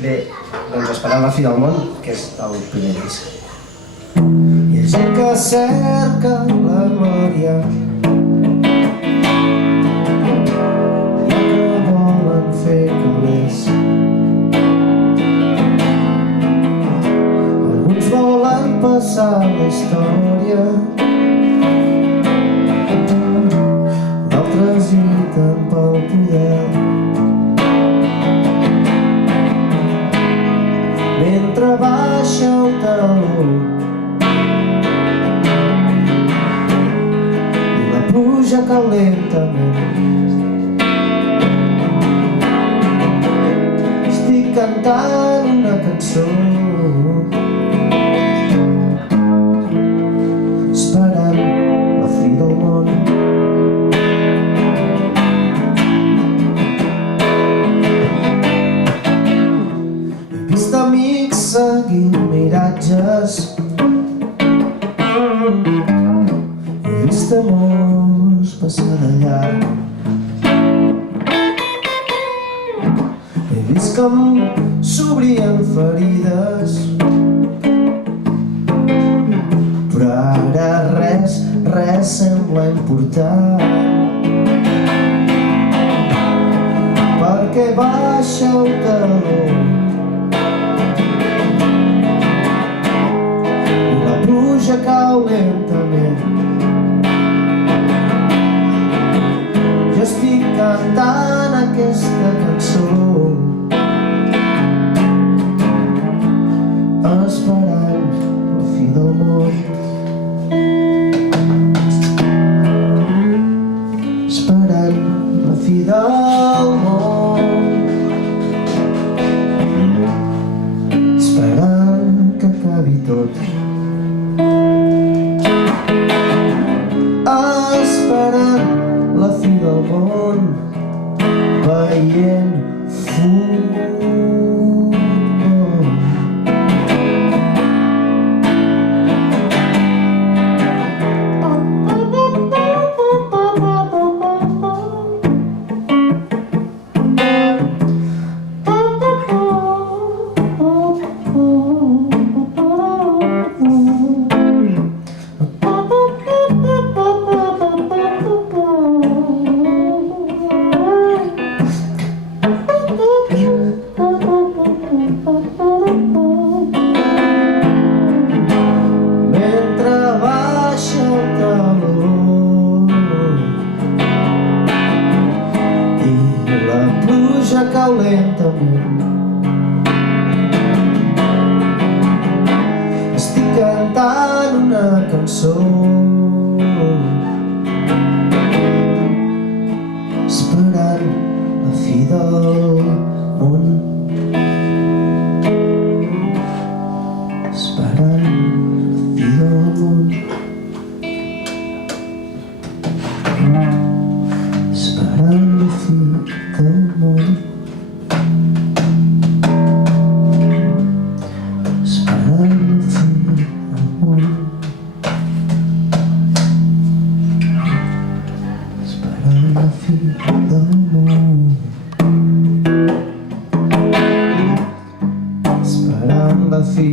Bé, doncs Esperant la fi del món, que és el primer disc. Hi ha gent que cerca la glòria, hi ha que volen fer calés. Alguns volen passar la història, d'altres lluiten pel poder. Mentre baixa el taló i la pluja cau lentament, estic cantant una cançó, esperant la fi del món. He vist amics seguint miratges, he vist amors passar de llarg, he vist com s'obrien ferides, però ara res sembla importar, perquè baixa el taló i la pluja cau lentament. Jo estic cantant aquesta cançó, esperant la fi del món. Esperant la fi del món, esperant que acabi tot, esperant la fi del món, veient futbol. Mentre baixa el taló i la pluja cau lentament, estic cantant una cançó, esperant la fi del món. Esperant la fi del món, esperant la fi del món, esperant la fi del món, esperant la fi del món, esperant la fi